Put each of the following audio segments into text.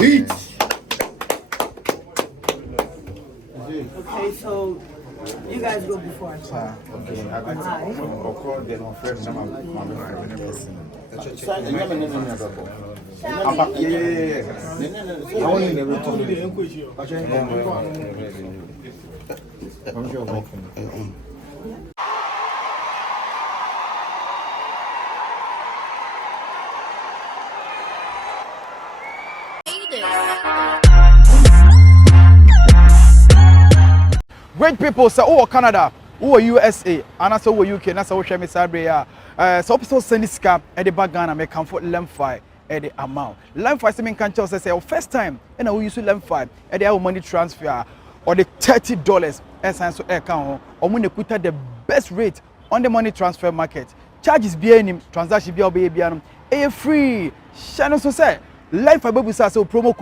Beat. Okay, so you guys go before. Okay, I got Hi. call them first. I'm Great people say, oh, Canada, oh, USA, and I say, oh, UK, and I say, oh, Miss Abrewa. So, episode send this cap at the back Ghana, make comfort lemfi at the amount. Lemfi, say, can tell say, oh, first time, and I will use lemfi at the money transfer or the $30 as I account, or when they put the best rate on the money transfer market. Charges be any transaction be free. Channel so say, life I baby say, promo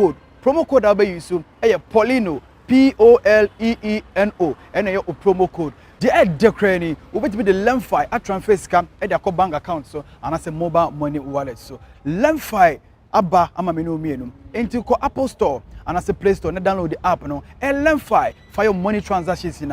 code I'll be use so, Poleeno. Poleeno and your promo code. The head decrani will be the Lemfi at transfer scam at their bank account so and as a mobile money wallet. So Lemfi Abba Amamino Mienum into Apple Store and as a Play Store and download the app no and Lemfi for your money transactions in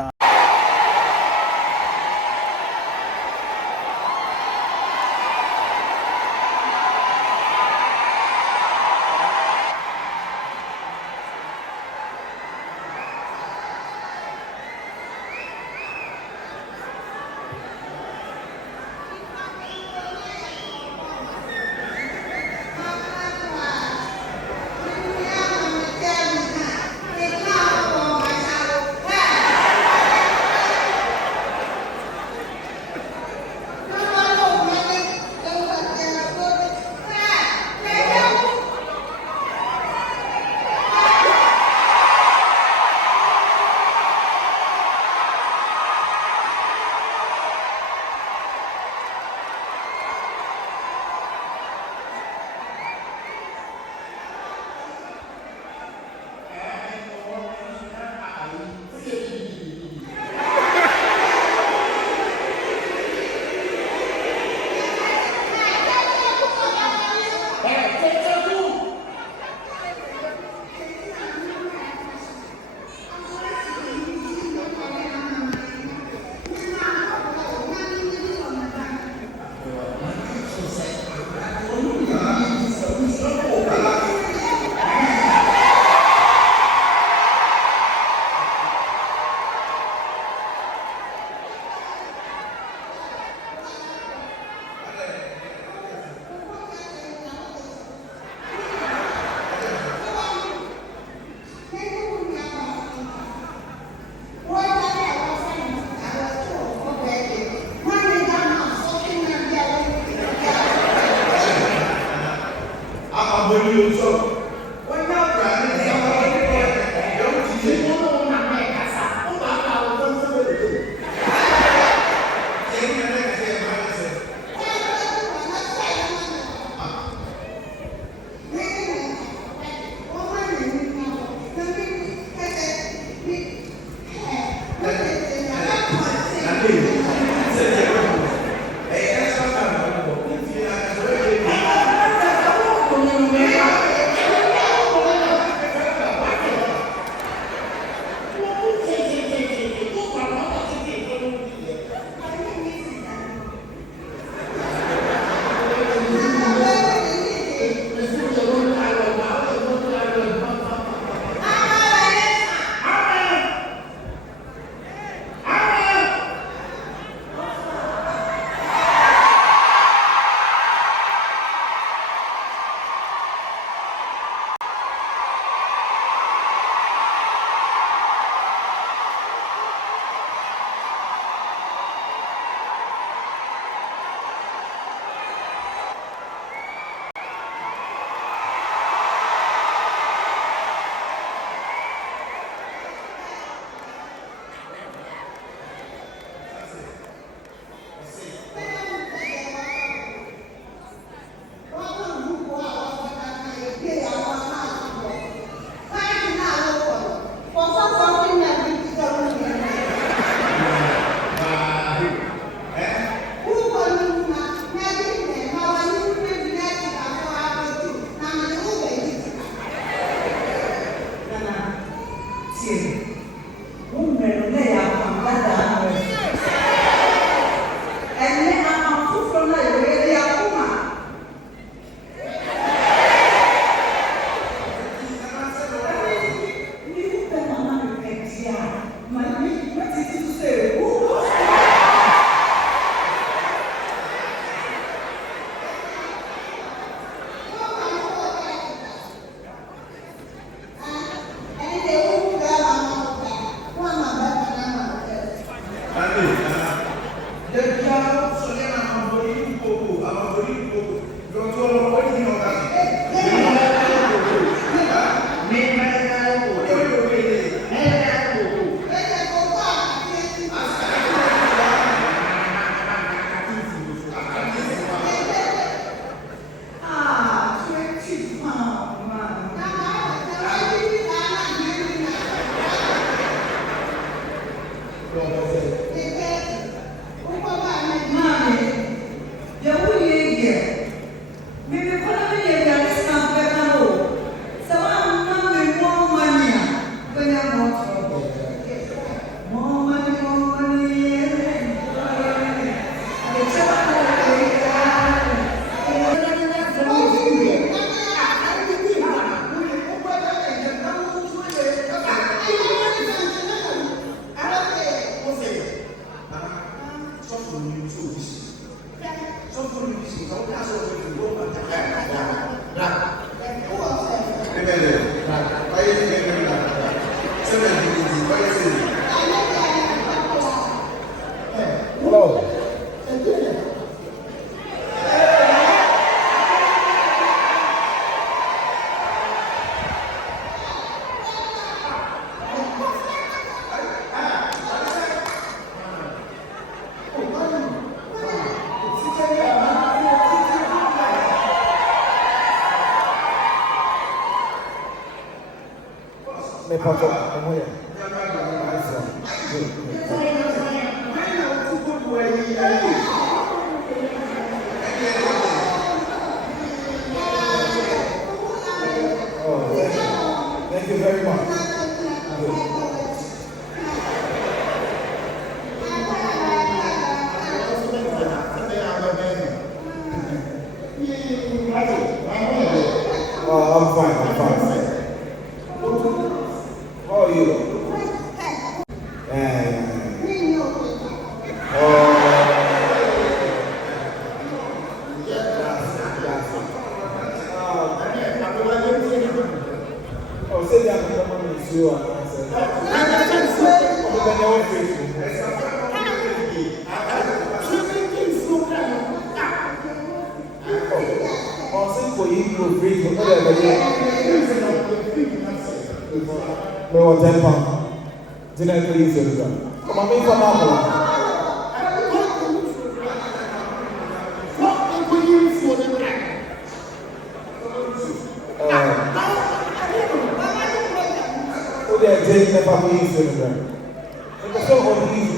Hello. Thank you very much. I'm fine. How are you? Say that I'm is you and I said, for you to free for no 10 pounds. Didn't I use your gun? Come on, make some apple. They never use your gun. It's so uneasy.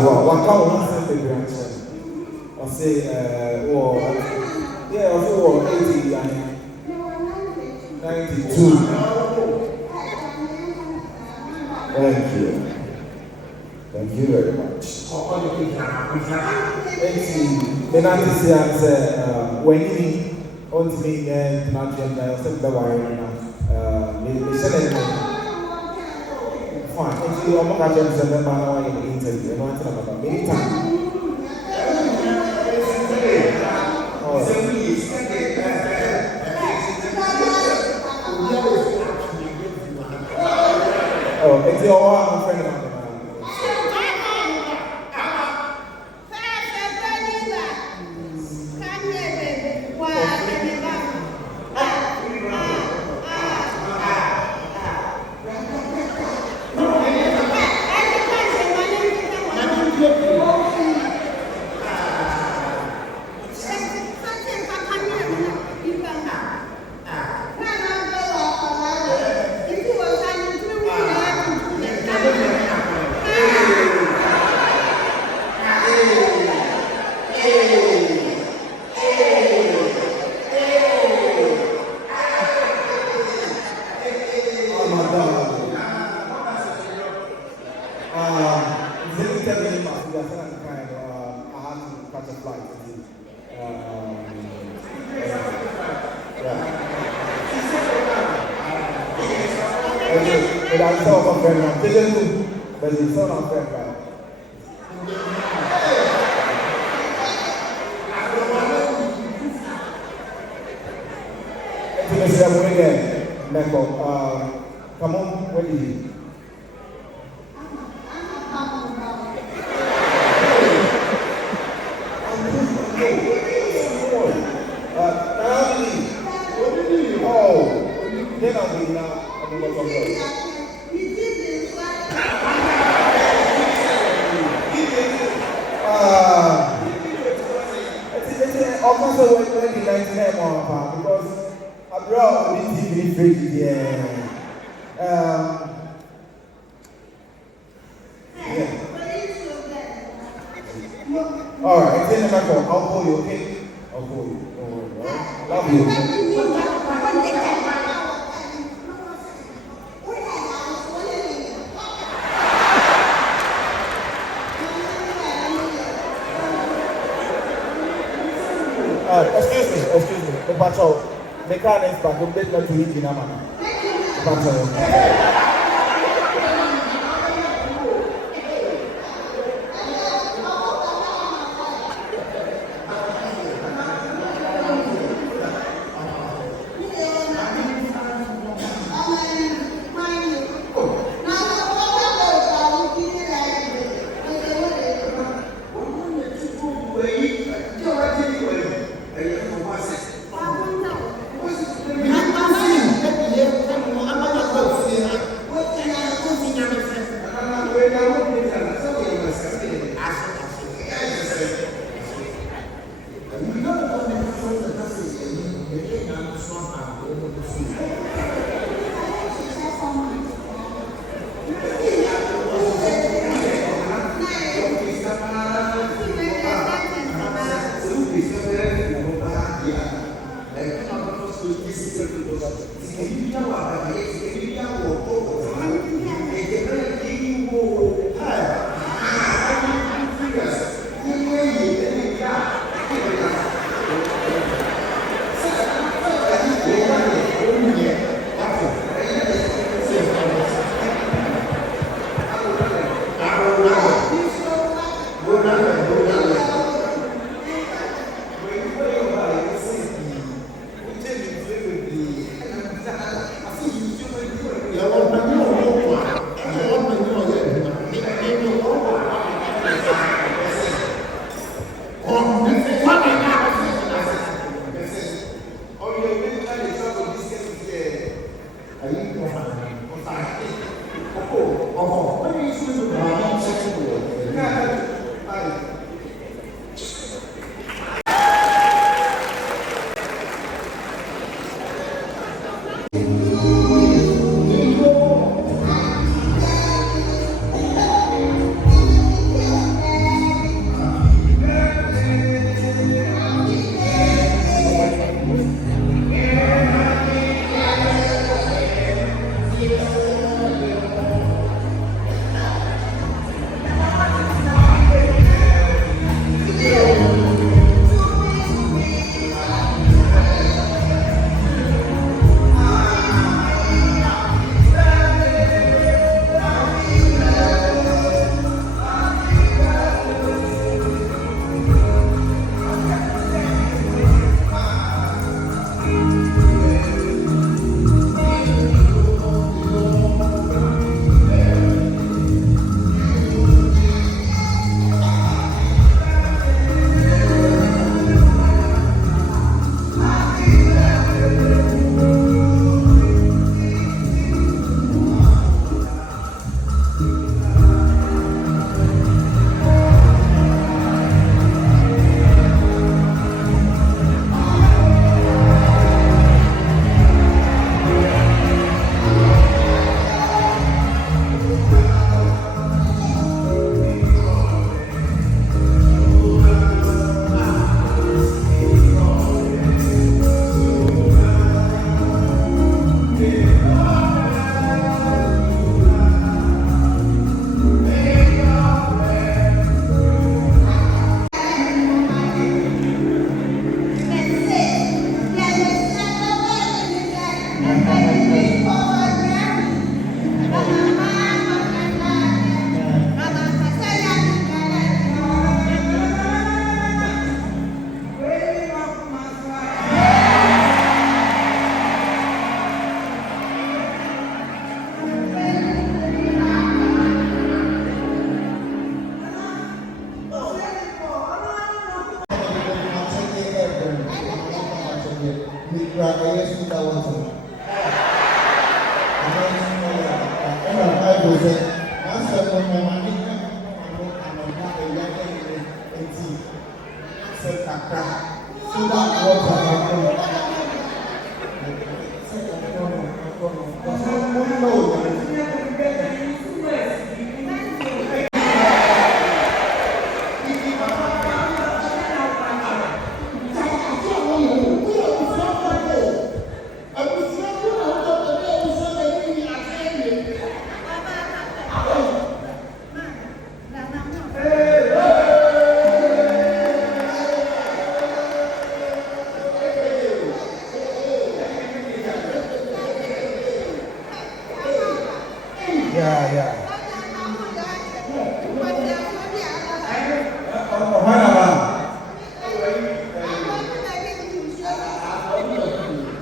One count the grandson. I'll say, yeah, or 80 and 92. Thank you very much. Then I say, when he owns me and not just the wire now. Fine. Actually, I'm not going to send them out in the interview. I'm not going to many times. Oh, it's your friend of mine. Come on, where is he? Because Abrewa is TV free, yeah. All right, it's in the back. I'll call you, okay? I'll call you. Don't worry, all right? Love you. Excuse me. The patrol, the car is back. Don't let me to eat in a man. Patrol.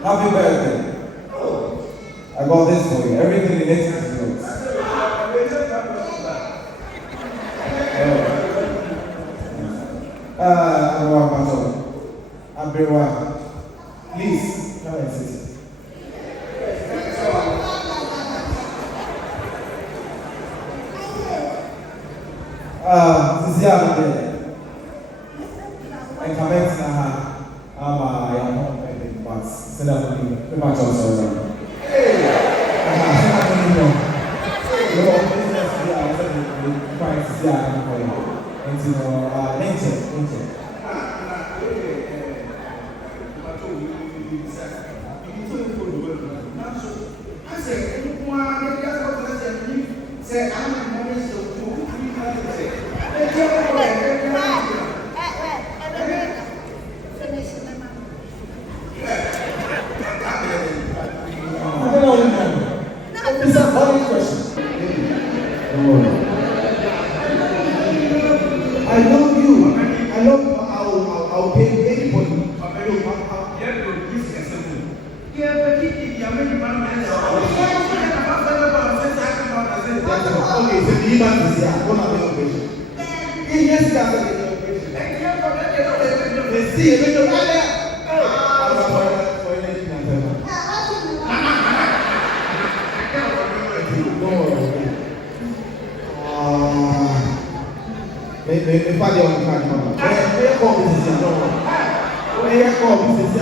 Happy birthday. I got this for you. Everything in it is yours. Abrewa, please come and sit. This is I comment na but send up me much also. Hey, it's a funny question. I love you. I love I'll pay anybody. Okay, so the man is here. Go and make operation. Yes, that's the operation. Let's see. father on the card. They call this is no. They call this is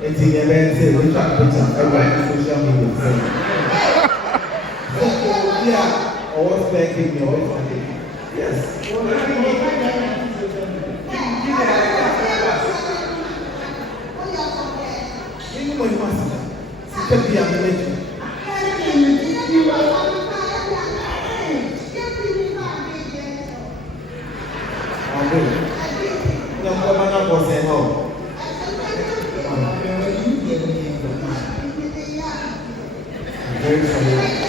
it's in the event, we try to put some social media. Yeah, or what's backing me? Yes. Very sorry.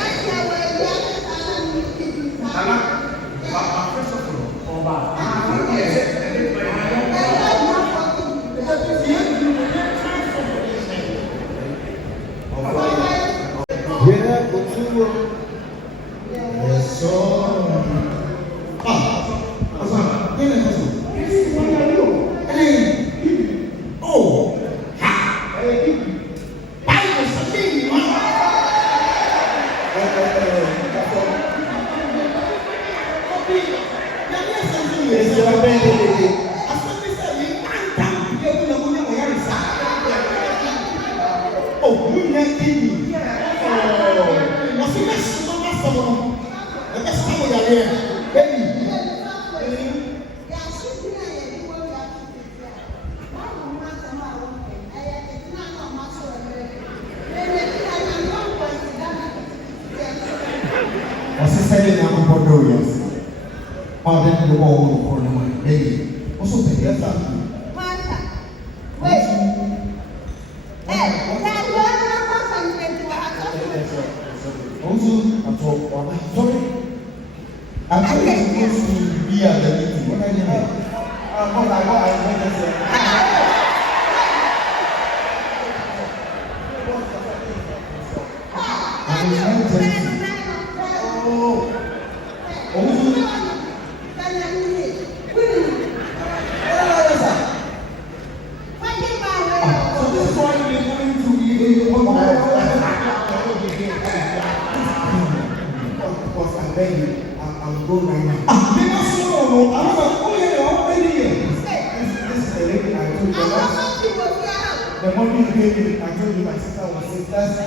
The money you gave me, I told you my sister was sick. That's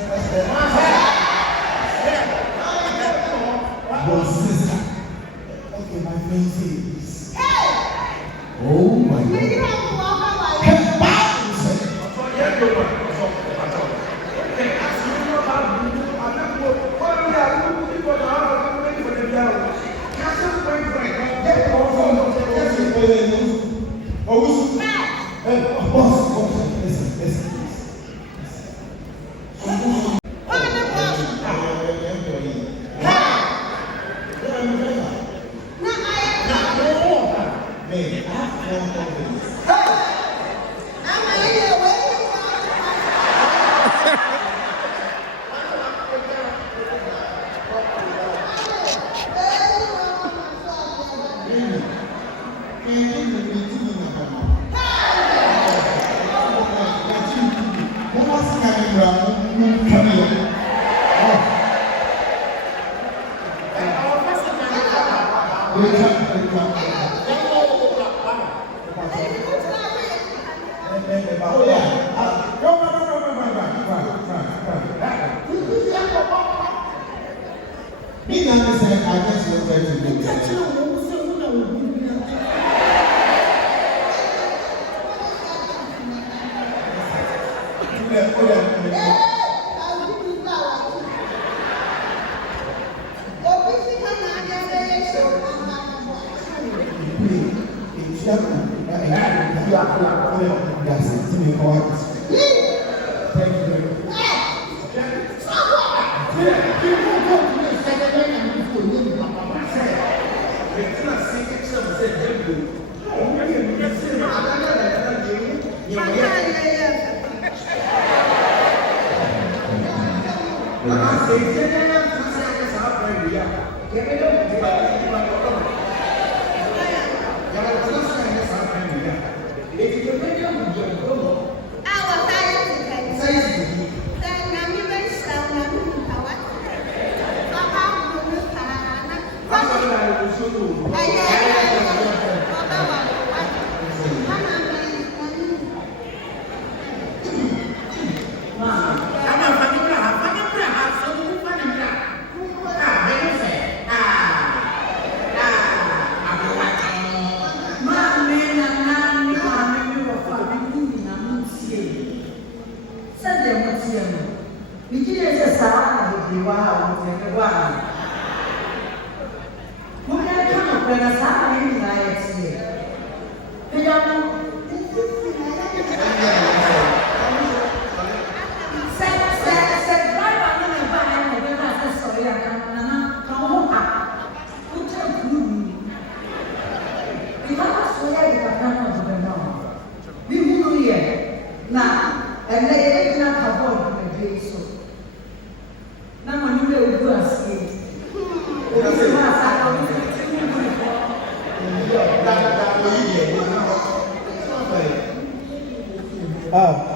your sister. Okay, my friend says. Oh my God.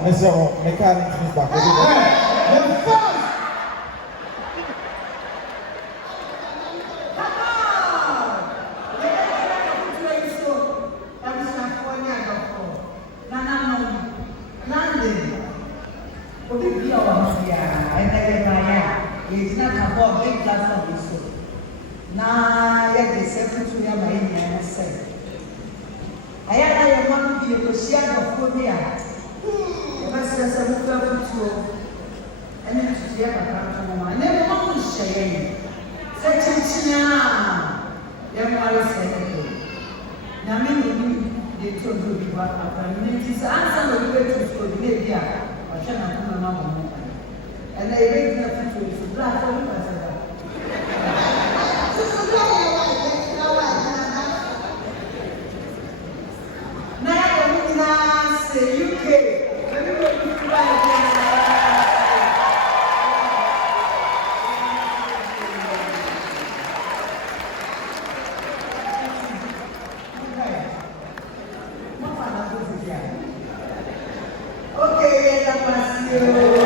Mr. Mechanic is back. Okay,